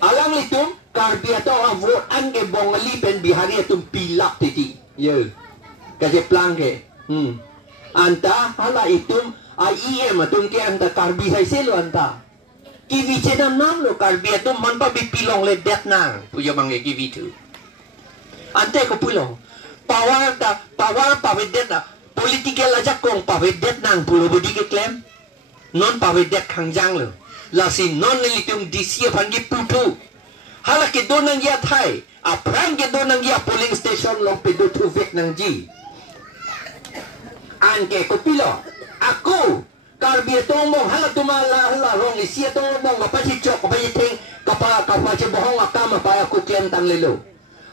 alang le tum karbi atau vote an ke bongali pen bihari atum pilap titi ye kaje plang ke anta hala itum IEM atum ke anta karbi sai selo anta kiwi chenam nam lo karbi atum man pa bi pilong le det nang puya bang kiwi tu ante ko pulong power pawedet na political aja kong pawedet nang pulo bodi ke claim non pawedet khangjang lo la si non litum disia phangi putu hala ke donang ya thai a prang ke donang ya polling station long pedo tu vek nang ji an ke ko pilo aku karbi tomong hala tumala hala rong isia tomong apa si chok apa ting kapa je bohong akam apa aku claim tang lelo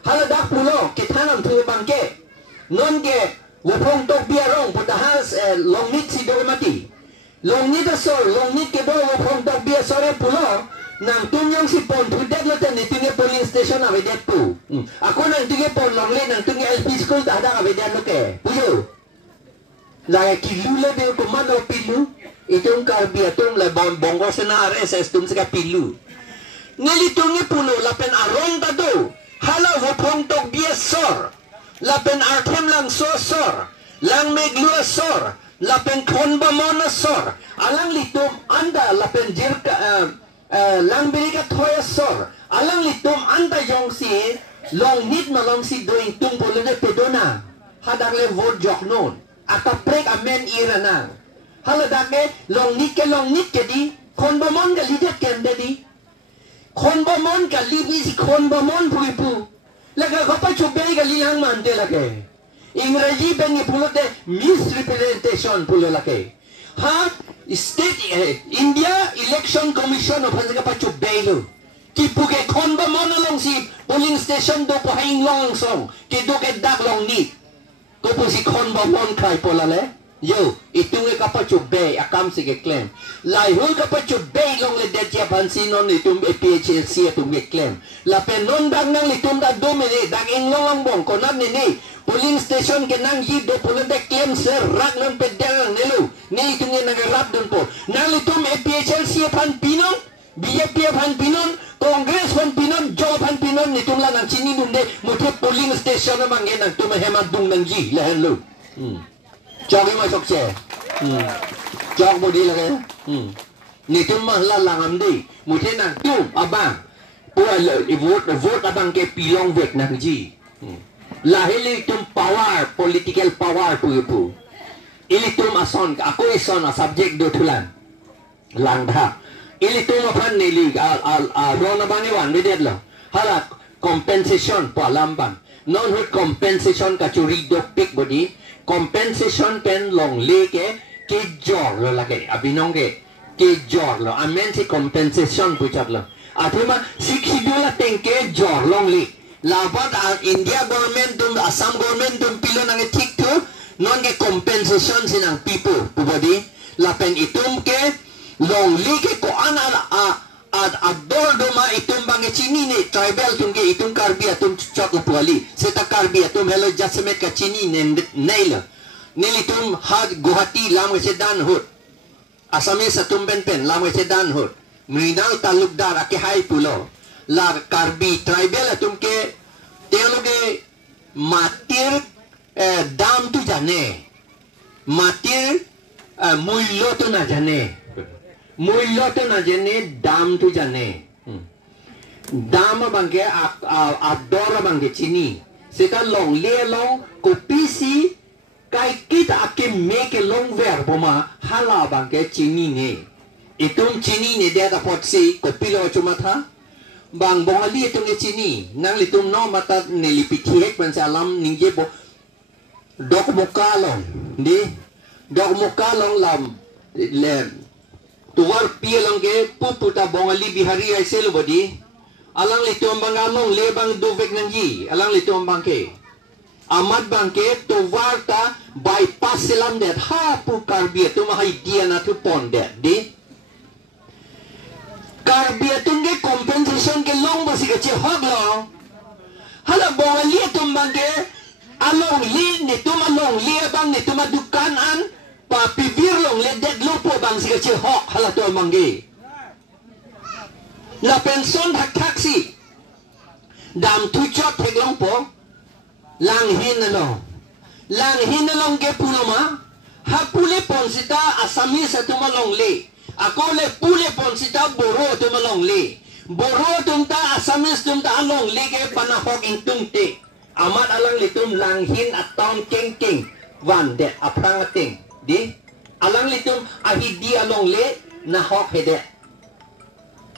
hala dak pulo ke thanam thu bangke non ke wapong tok biarong padahas longnit si do mati longnit asor longnit ke do wapong tok biar sore pulo nang tunyong si pon thu dek lo tan itinge polling station ave dek pu ako nang tinge pon longle nang tunge LP school ta ada ave dek lo ke puyo la kilu le de ko mano pilu itong karbi atong le bongo sena RSS tum sika pilu nelitunge pulo lapen arong ta do hala wapong tok biar sor lapen artem lang sor lang meglua sor lapen konba mona sor alang litum anda lapen jirka lang birika thoya sor alang litum anda yong si long nit malong si doing tung polone pedona hadang le vote jok non ata prek amen irana hala dake long nit ke di konba mon ga lidet ken di konba mon ga libi si konba mon puipu laga kapa chubei ga lihang mante lage इंग्रजी बेंगे पुलोते misrepresentation pulo lake ha state India election commission of hanga pachu beilu kipuge konba monolong si polling station do po haing long song ke do ke dak long ni ko po si konba mon kai polale yo itunge kapachu bei akam si ke claim lai hul kapachu bei long le detia pansi non itum PHLC atum ke claim la penon dang nang litum da do me dang ing long bong konan ni polling station ke nang yi do polende claim ser rak nang pedang nelu ni itunge nagarap don po nang litum PHLC pan pinon BJP pan pinon Congress pan pinon jo pan pinon nitum la nang Chini dunde muthe polling station mang nge nang tum hemat dung nang ji lehen lu Jogi masuk je, jog bodi lagi. Ni tu mah la langam di, mungkin nang tu abang, vote abang ke pilong vek nang ji. Lahili tu power, political power tu. Ili tu mason, aku ison a subject do tulan, langda. Ili tu mapan nili rona bani wan bedet lo. Hala compensation po lamban, non hut compensation kacuri dopik bodi. Compensation pen longle ke jor lo lage abinong ke jor lo amen si compensation puchat lo athima sikhidola tengke jor longle labat India government tum Assam government tum pilo nang thik tu non ke compensation sinang people pubodi lapen itum ke longle ke ko ana ador doma itum bange Chinine tribal tungke itum karbi atum chot la puali seta karbi atum hello jasmet ka Chinine nail nilitum had Guwahati lam ke dan hut asame satum pen lam ke dan hut mrinal talukdar ake hai pulo la karbi tribal atum ke teologe matir dam tu jane matir mullo tu na jane mullo tu na jane dam tu jane dam bangke ador bangke Chini seta long le long kopisi kai kita ake make long ver boma hala bangke Chinine itum Chinine dia dapat si kopilo cuma tha bang bongali itum ke Chini nang litum no mata nelipithek pensalam ningje bo dok mokalong di dok mokalong lam le tuwar pielong ke puputa bongali bihari ai selo bodi alang litum bangamong lebang duvek nanji alang litum bangke amat bangke tuwar ta bypass selam det ha pu karbi tu mahai dia na tu pon det di karbi tu nge compensation ke long basi ke Chehok lo hala bongali tu bangke along li ni tu malong li bang ni tu madukan an pa pivir long le det lupo bang si ke Chehok hala tu bangke la pension hak taksi dam tu chop thek long po lang hin along ke puloma ha pule pon sita asami sa tumalong le ako le pule pon sita boro tumalong le boro tumta asamis tumta along le ke panahok in tumte amat alang litum lang hin aton king wan de aprang ting di alang litum ahidi along le na hok hede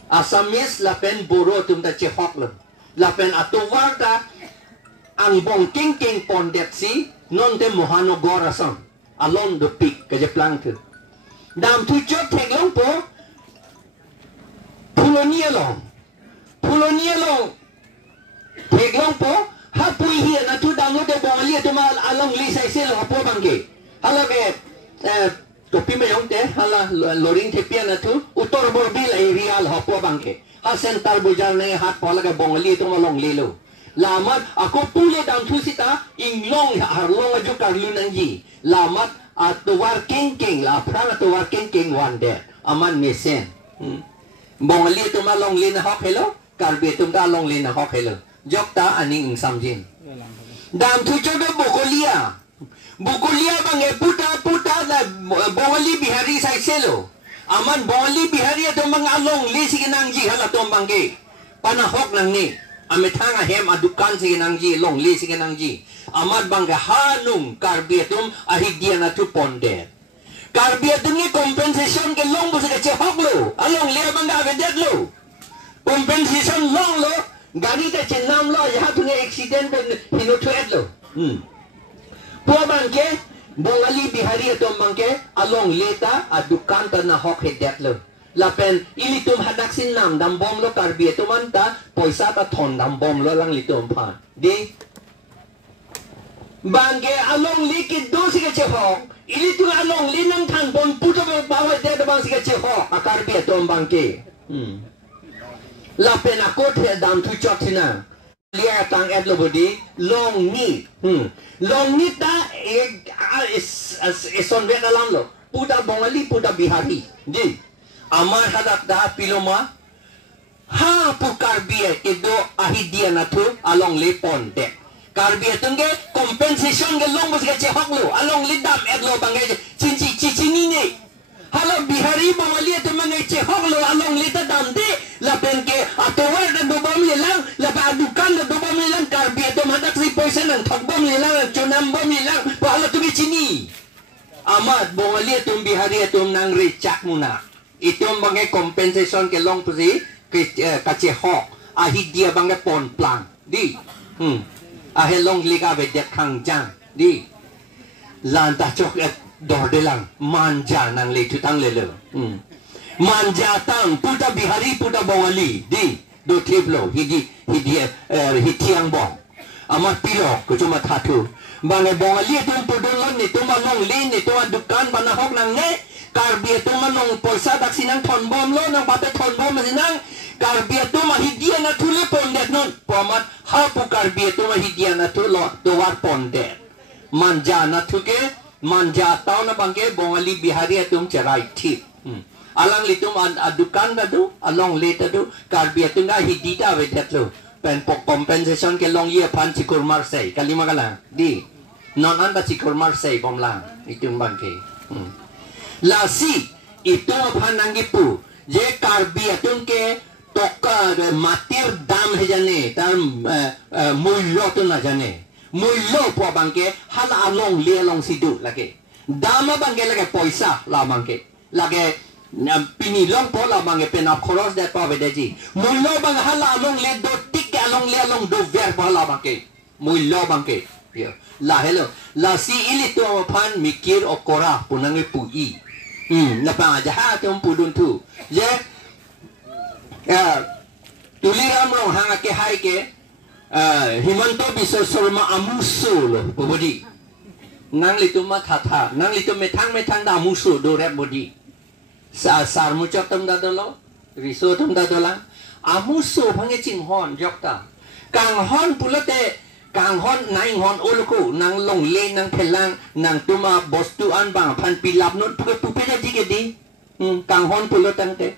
asamis lapen boro tumta chehok lapen atuwarta ang bong king pondet si non te mohano gorasan along the peak kaje plankton dam tu chop teglong po pulonia long teglong po hapui hi na tu dam lo de bong li to mal along li sai se lo po bangke hala ke topi me yong te hala loring te pia na tu utor borbil area lo po bangke ha sental bujar ne hat pola ke bong li to malong li lo lamat ako pule dam tu sita inglong harlong aju karlunan ji lamat atuwar king la prang atuwar king one day aman mesen bong li to malong li na hok hello karbe tum da long li na hok hello jokta ani ing samjin dam tu chodo bokolia bang puta la bongli bihari sai selo aman bongli bihari to mang along li siginang ji hala to bangke panahok nang ni amethanga hem adukan siginang ji long li siginang ji amat bangga hanung karbiatum ahidiana tu ponde karbiatum ni compensation ke long bus ke chehok lo along le bangga vedet lo compensation long lo gari te chenam lo ya tu ne accident ben hino tuet lo po bangke bongali bihari to bangke along leta adukan ta na hok hedet lo lapen ilitum hadaksin nam dam bom lo karbiatum anta poisa ta thon dam bom lo lang litum pha di bangke along li ki dosi ke chehok ili tu along li nang than bon puto be bawa de de bang si ke chehok akar bi tom bangke la pena kot he dam tu chotina lia tang et lo bodi long ni ta son ve dalam lo puta bongali puta bihari di amar hadak da piloma ha pukar bi ke do ahidia na tu along li ponte karbiya tungge compensation ke long bus ke chehok lo along lidam et lo bangai Chinine halo bihari bawali tu mangai chehok lo along lita dam de la penke atowar dan dobam yelang la badukan dan dobam yelang karbiya tu madak si poison dan thokbom yelang chunam bom yelang pala tu Chini amat bawali tu bihari tu nang recak muna itu bangai compensation ke long pusi ke chehok ahidia bangai pon plang di ahelong liga bedet kang jang di lanta chok et dor delang manja nang le tutang le manja tang puta bihari puta bawali di do triplo hitiang bong amat pilok ko cuma thatu bangai bawali tu podolon ni tu malong le ni tu dukan banahok nang ne karbi tu manong poisa dak sinang thon bom lo nang bate thon bom sinang karbi tu mahidia na thule pondet non pomat ha pu karbi tu mahidia na thu lo to war pondet manja na thuke manja taw na bangke bongali bihari tum charai thip alang litum adukan da du along leta du karbi tu nga hidita vedet lo pen pok compensation ke long ye pan chikur mar sei kalima kala di non anda chikur mar sei bom lang itum bangke lasi itu panangi pu je karbi atum ke toka matir dam he jane tam mullo tu na jane mullo po bangke hala along le along sidu lage dama bangke lage poisa la bangke lage pini long po la bangke pen of cross that pa vedeji mullo bang hala along le do tik along le along do ver pa la bangke mullo bangke la hello la si ili to pan mikir okora punangi pu i napa jaha tum pudun tu je tuliram rong hanga ke hai ke himanto biso sorma amuso lo bodi nang litum ma tha nang litum metang da amuso do rep bodi sar muchak tum da dolo riso tum da dola amuso phange ching hon jokta kang hon pulate kang hon nai hon oluku nang long le nang phelang nang tuma bostu an bang phan pilap not pupe ja jigedi kang hon pulotang te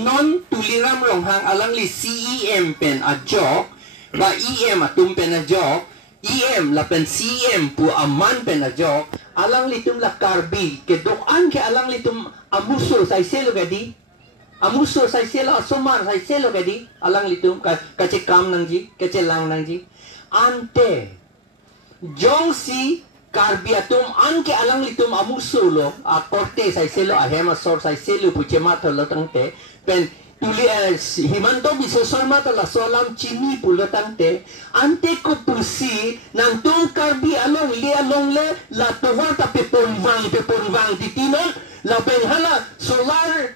non tuliram long hang alang li CEM pen a jok ba EM atum penajok EM la pen CM pu aman penajok alang litum la karbi ke doan ke alang litum amuso sai selo gadi amuso sai selo asomar sai selo gadi alang litum ka che kam nangji ke che lang nangji ante jong si karbiatum anke alang litum amuso lo a korte sai selo a hema sor sai selo pu chema tholo tangte pen tuli himanto biso sorma la solam chini pulo tangte ante ko pusi nang tung karbi along le la tuwata peponvang titinon la penhala solar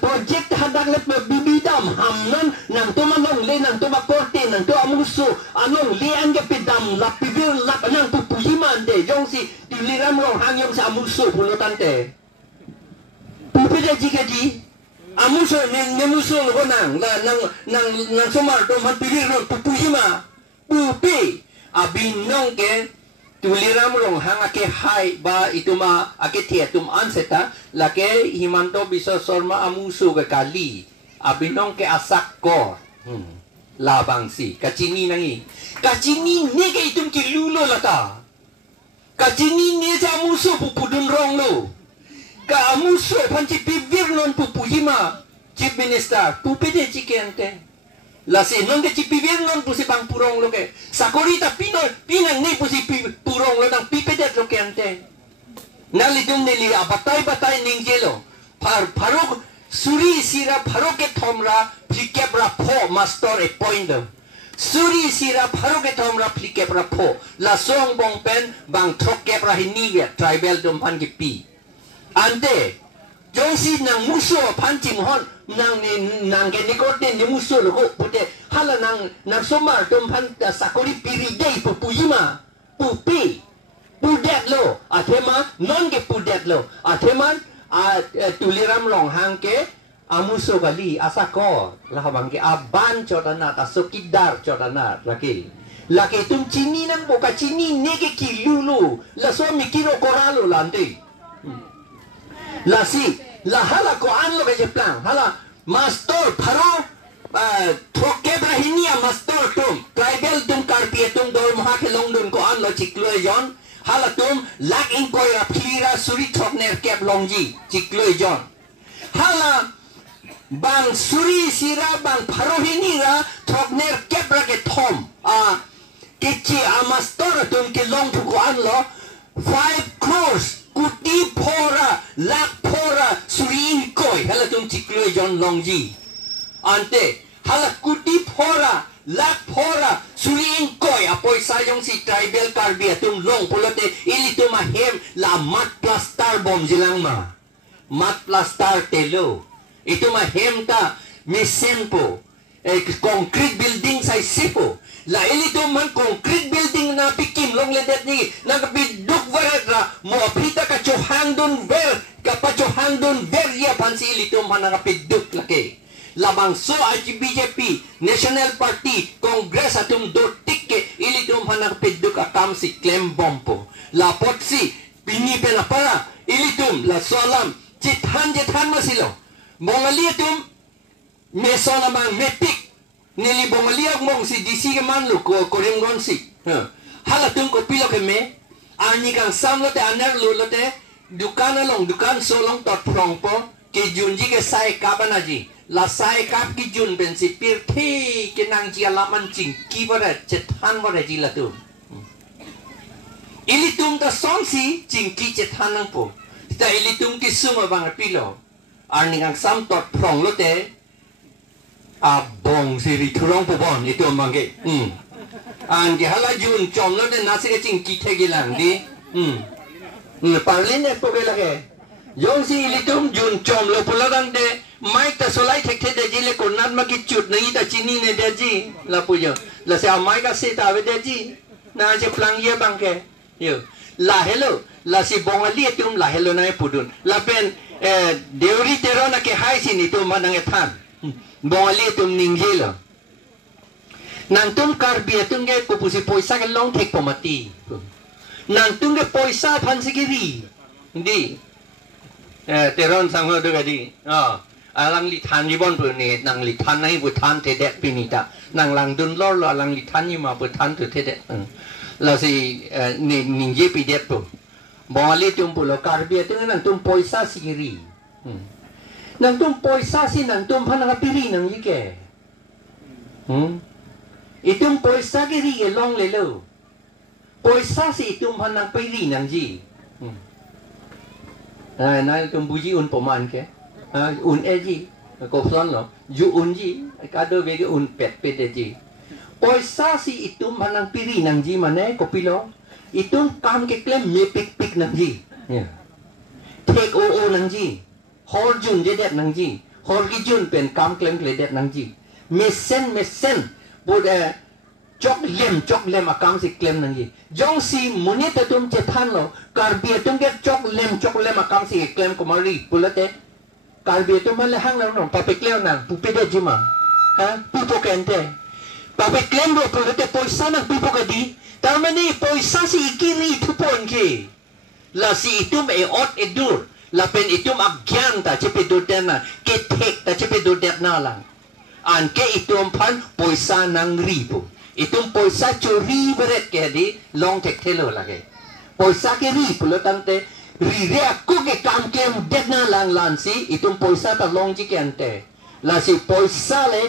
project hadak le bibidam hamnon nang tumalong le nang tumakorte nang tu amuso along le angge pedam la pibir la nang pupulima ande jong si tuliram rong hangyong sa amuso pulo tante pupida jikaji Amuso nemuso ko nang sumar to man pilir no pupujima pupi abinong ke tuliram rong hanga ke hai ba ituma ake tietum anseta lake himanto biso sorma amuso ke kali abinong ke asak ko labang si kachini nangi kachini ne ke itum ki lulo lata kachini ne sa amuso pupudun rong lo ka amuso panci pivir non pupujima chief minister pupede chikente la se non ke chipivir non pusi bang purong lo ke sakorita pinang ni pusi purong lo dang pipede lo kente nalidum nili abatay ningjelo parok suri sira paroke thomra plikebra pho master e poindo suri sira paroke thomra plikebra pho la song bong pen bang thokebra hiniwe tribal dum pan ki pi ante jongsi nang muso pancing hon nang ke nikote ni muso lo pute hala nang somar dum pan sakori piri dei pupuyima pupi pudet lo athema non ke pudet lo athema tuliram long hang ke amuso kali asako lahabang ke aban chotana tasukidar chotana laki tum chini nang boka chini nege kilulu la so mikiro koralo lante la si la hala ko anlo ke plan hala master pharo thoke brahinia master tum tribal tum karpie tum dor maha ke longdun ko anlo chiklo jon hala tum lak in ko ra phira suri thokner kep longji chiklo jon hala bang suri sira bang pharo hinira thokner kep ra ke thom kichi master tum ke long ko anlo 5 crores kuti pora lak pora surin koi hala tum chiklo jon longji ante hala kuti pora lak pora surin koi apoi sayong si tribal karbi tum long pulote ili tum hem la mat plaster bom jilang ma mat plaster telo itu ma hem ta misempo concrete building sai sipo la ili tum man concrete building na pikim long ledet ni nagabiduk varatra mo aprita ka chohandon ver ya pansi ili tum man nagabiduk laki labang so BJP National Party Congress atum dotik ke ili tum man nagabiduk akam si claim bompo la potsi pinipela para ili tum la solam jithan masilo mongali tum mesona mang metik nili bongaliak mong si DC ke manlu ko koringon si hala tung ko pilo ke me ani kang samlo te aner lulo te dukan solong tot prongpo ke junji ke sai kabanaji la sai kap ki jun ben si pir thi ke nang ji alaman ching ki bare chethan bare ji la tu ili tum ta song si ching ki chethan nang po ta ili tum ki suma bang pilo ani kang sam tot prong lo te bong siri turong pobon itu mangke an ke hala jun chom lo de nasi ke ching ki thegi lang di parlin ne pogela ke yong si litum jun chom lo puladang de mai ta solai thek the de ji le konat ma ki chut ngi ta chini ne de ji la pujo la se mai ka se ta ve de ji na je plang ye bang ke yo la hello la si bong ali tum la hello na pudun la ben deuri tero na ke hai sini tu manang ethan bongali tum ningjelo nang tum karbi tum ge kupusi poisa ke long thek pomati nang tum ge poisa phansi ke ri di teron sang ho de di lang litan ni bon ni nang litan nai butan tedet pinita nang lang dun lor lo lang litan ni ma butan tu tedet la si ni ningje pidet tu bali tum pulo karbia tu nang tum poisa siri nang tum poisa si nang tum panang piri nang yike itum poisa kiri ke long le lo poisa si itum panang piri nang ji na tum buji un poman ke un eji ko son lo ju un ji kado be un pet ji poisa si itum panang piri nang ji mane ko pilo itum kam ke klem me pik nang ji take o nang ji hor jun je det nang ji hor gi jun pen kam klem kle det nang ji mesen bude chok lem akam si klem nang ji jong si muni te tum che than lo karbia tum get chok lem akam si klem ko mari pulate karbia tum le hang lo no pape klem nang pupe de jima pupo kente pape klem ro pulate poisa nang pupo kadi tamani poisa si ikiri tupon ke la si itum e ot edur la pen itum agyan ta chepe dodena ke tek ta chepe dodena lang an ke itum pan poisa nang ribu itum poisa chori beret ke di long tek thelo lage poisa ke ri pulo tante ri re aku ke kam kem detna lang lan si itum poisa ta long ji ke ante la si poisa le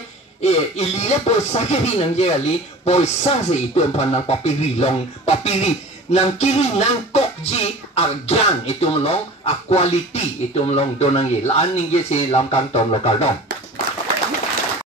ilile poisa ke ri nang je ali poisa si itum pan nang papiri long papiri nang kiri nang kok ji agyan itum long a quality itum long donang ye lan ning ye si lam kang tom lokal dong